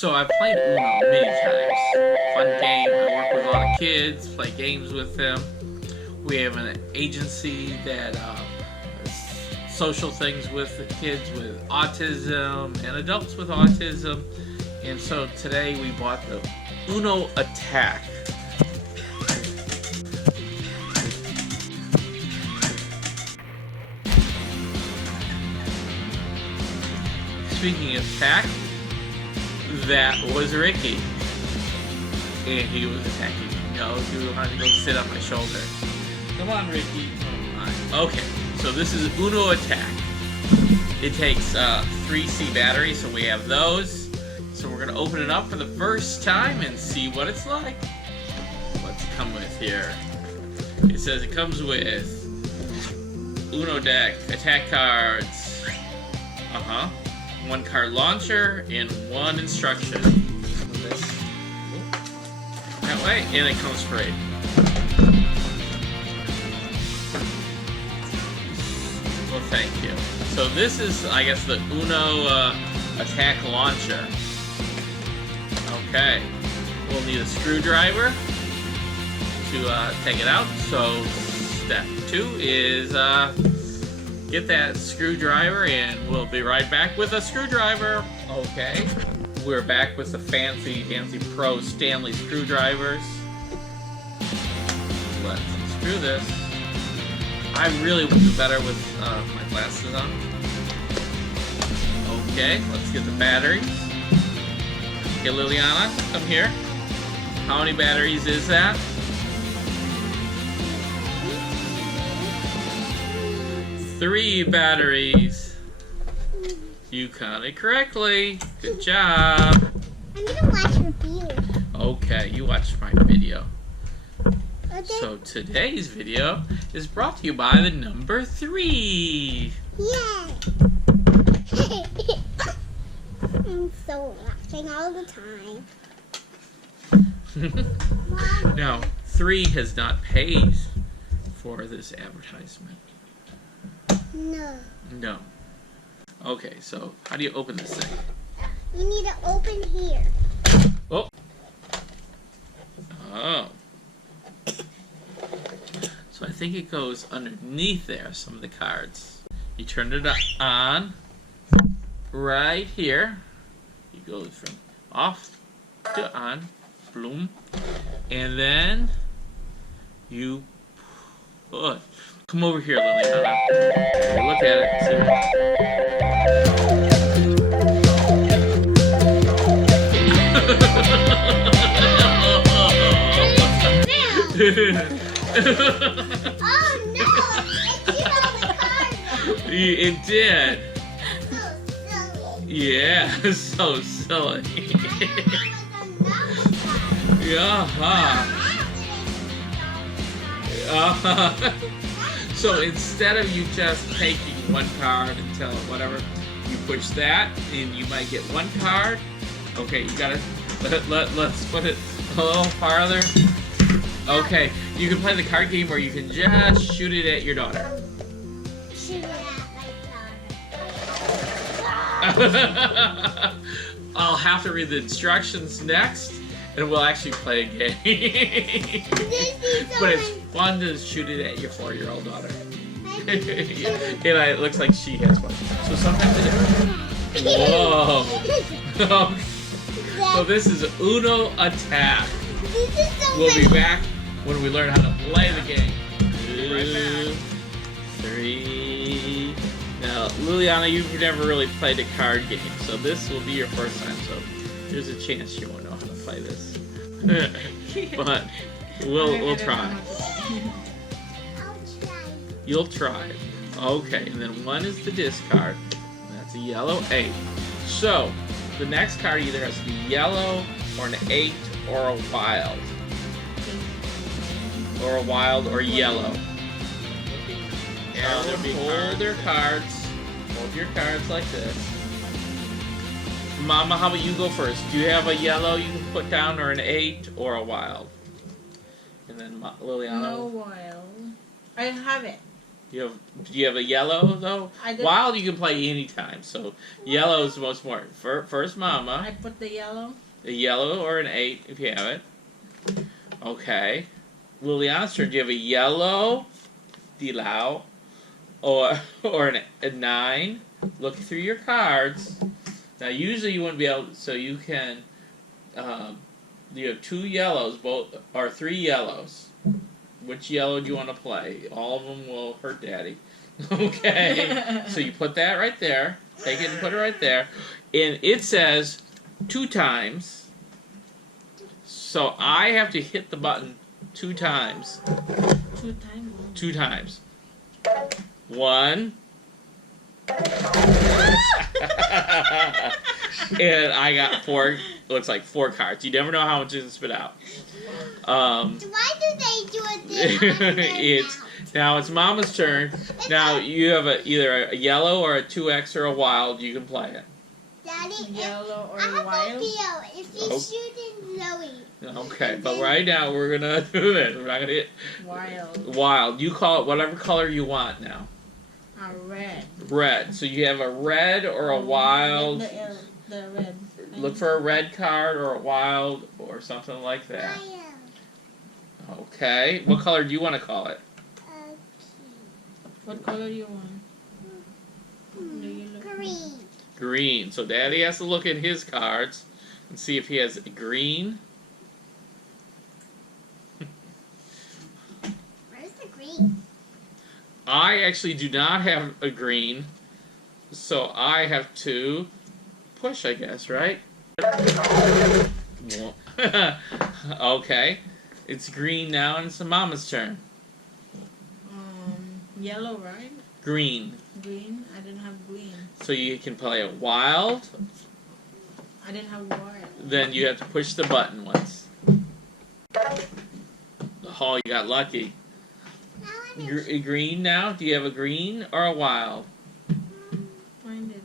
So I've played Uno many times. Fun game. I work with a lot of kids, play games with them. We have an agency that does social things with the kids with autism and adults with autism. And so today we bought the Uno Attack. Speaking of attack, that was Ricky. And he was attacking me. No, he wanted to go sit on my shoulder. Come on, Ricky. Okay, so this is Uno Attack. It takes 3C batteries, so we have those. So we're going to open it up for the first time and see what it's like. What's it come with here? It says it comes with Uno deck, attack cards. One card launcher and one instruction. That way, and it comes sprayed. Well, thank you. So this is, I guess, the Uno Attack launcher. Okay, we'll need a screwdriver to take it out. So step 2 is get that screwdriver, and we'll be right back with a screwdriver. Okay, we're back with the fancy Pro Stanley screwdrivers. Let's unscrew this. I really would do better with my glasses on. Okay, let's get the batteries. Okay, Liliana, come here. How many batteries is that? 3 batteries. You counted correctly. Good job. I'm gonna watch your video. Okay, you watched my video. Okay. So today's video is brought to you by the number 3. Yay! I'm so laughing all the time. Now, 3 has not paid for this advertisement. No. No. Okay, so how do you open this thing? You need to open here. Oh. Oh. So I think it goes underneath there, some of the cards. You turn it on right here. You go from off to on. Bloom. And then you put. Come over here, Liliana. Look at it. Oh no! It did all the cards. It did. So silly. Yeah, so silly. So instead of you just taking one card until whatever, you push that and you might get 1 card. Okay, you gotta let's put it a little farther. Okay, you can play the card game where you can just shoot it at your daughter. Shoot it at my daughter. I'll have to read the instructions next, and we'll actually play a game. But it's fun to shoot it at your 4-year-old daughter. And it looks like she has one. So sometimes it is. Whoa. So this is Uno Attack. We'll be back when we learn how to play the game. 2, 3. Now, Liliana, you've never really played a card game, so this will be your first time. So there's a chance you won't know how to play this. But we'll try. You'll try. Okay, and then 1 is the discard. That's a yellow 8. So the next card either has to be yellow or an 8 or a wild. Or a wild or yellow. Now they'll hold their cards. Hold your cards like this. Mama, how about you go first? Do you have a yellow you can put down, or an 8 or a wild? And then Liliana. No wild. I have it. Do you have a yellow though? Wild you can play anytime. So yellow is the most important. First, Mama. I put the yellow. A yellow or an 8 if you have it. Okay. Liliana's turn. Do you have a yellow, dilaw, or a 9? Look through your cards. Now usually you wouldn't be able. So you can. You have 2 yellows, both or 3 yellows. Which yellow do you want to play? All of them will hurt Daddy. Okay. So you put that right there. Take it and put it right there. And it says 2 times. So I have to hit the button 2 times. 2 times. 2 times. 1. And I got 4. Looks like 4 cards. You never know how much it can spit out. Why do they do it this? Now it's Mama's turn. Now you have either a yellow or a 2X or a wild. You can play it. Daddy, Yellow or I wild? If he's shooting Zoe. Okay, but right now we're gonna do this. We're not gonna hit Wild. wild. You call it whatever color you want now. Red. Red. So you have a red or a wild. The red. Look for a red card or a wild or something like that. Okay. What color do you want to call it? What color do you want? Green. Green. So Daddy has to look at his cards and see if he has green. Where's the green? I actually do not have a green, so I have to push, I guess, right? Okay. It's green now, and it's Mama's turn. Yellow, right? Green. Green? I didn't have green. So you can play a wild. I didn't have wild. Then you have to push the button once. Oh, you got lucky. Green now? Do you have a green or a wild? Find it.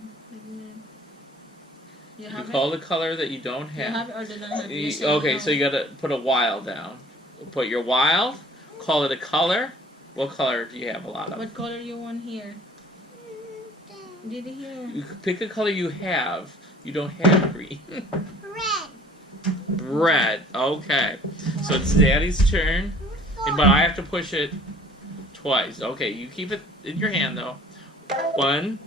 You call the color that you don't have. You have it or did I have it? Okay, so you gotta put a wild down. Put your wild, call it a color. What color do you have a lot of? What color you want here? Did you hear? You pick a color you have. You don't have green. Red. Red. Okay. So it's Daddy's turn. But I have to push it twice. Okay, you keep it in your hand though. 1.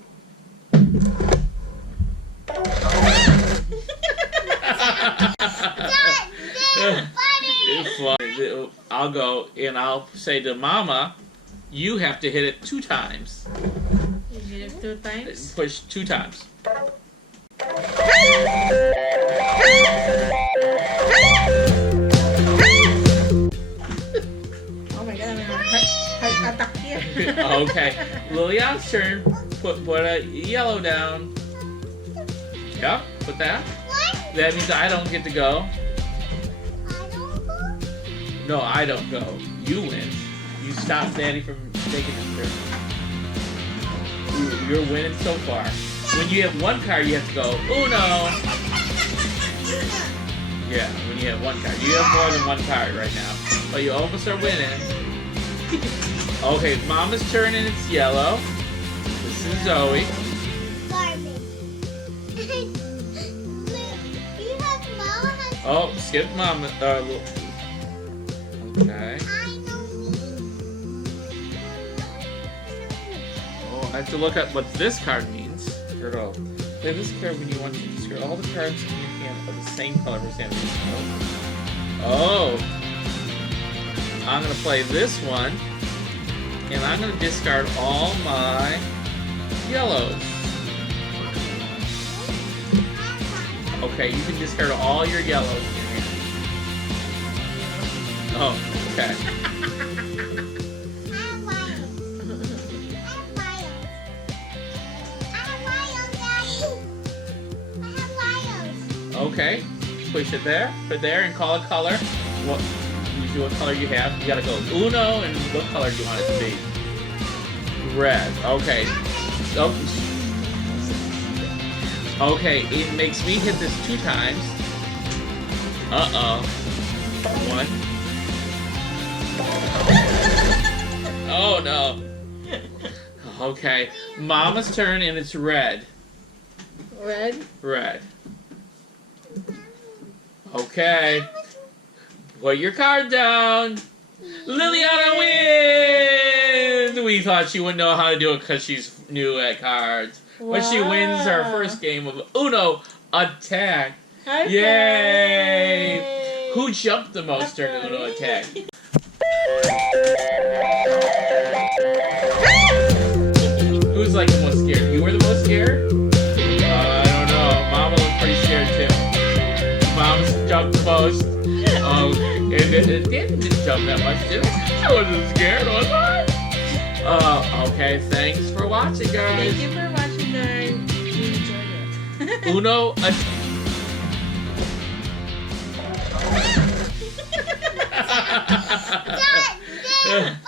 It's funny. I'll go and I'll say to Mama, you have to hit it 2 times. You hit it 2 times? Push 2 times. Oh my god, I'm gonna heart attack here. Okay, Liliana's turn. Put a yellow down. Yep, put that. What? That means I don't get to go. I don't go? No, I don't go. You win. You stop Daddy from taking his turn. You're winning so far. When you have 1 card, you have to go, Uno. Yeah, when you have 1 card. You have more than 1 card right now. But you almost are winning. Okay, Mama's turn and it's yellow. This is Zoe. Garbage. You have Mama has. Oh, skip Mama. Okay. Oh, I have to look at what this card means. Here we go. Play this card when you want to discard all the cards in your hand of the same color. Oh. I'm going to play this one. And I'm going to discard all my yellows. Okay, you can discard all your yellows in your hand. Oh, okay. Okay, push it there, put there, and call a color. What? Usually what color you have. You gotta go Uno, and what color do you want it to be? Red. Okay. Oh. Okay, it makes me hit this 2 times. Uh-oh. 1. Oh, no. Okay, Mama's turn, and it's red. Red. Red. Okay. Put your card down. Liliana wins! We thought she wouldn't know how to do it because she's new at cards. But she wins our first game of Uno Attack. High Yay! five. Who jumped the most during Uno Attack? Who's like the most scared? You were the most scared? I don't know. Mama looked pretty scared too. Mom's jumped the most. And Dan didn't jump that much, did he? I wasn't scared, was I? Okay, thanks for watching, guys. Thank you for watching, guys. We enjoyed it. Uno Dad,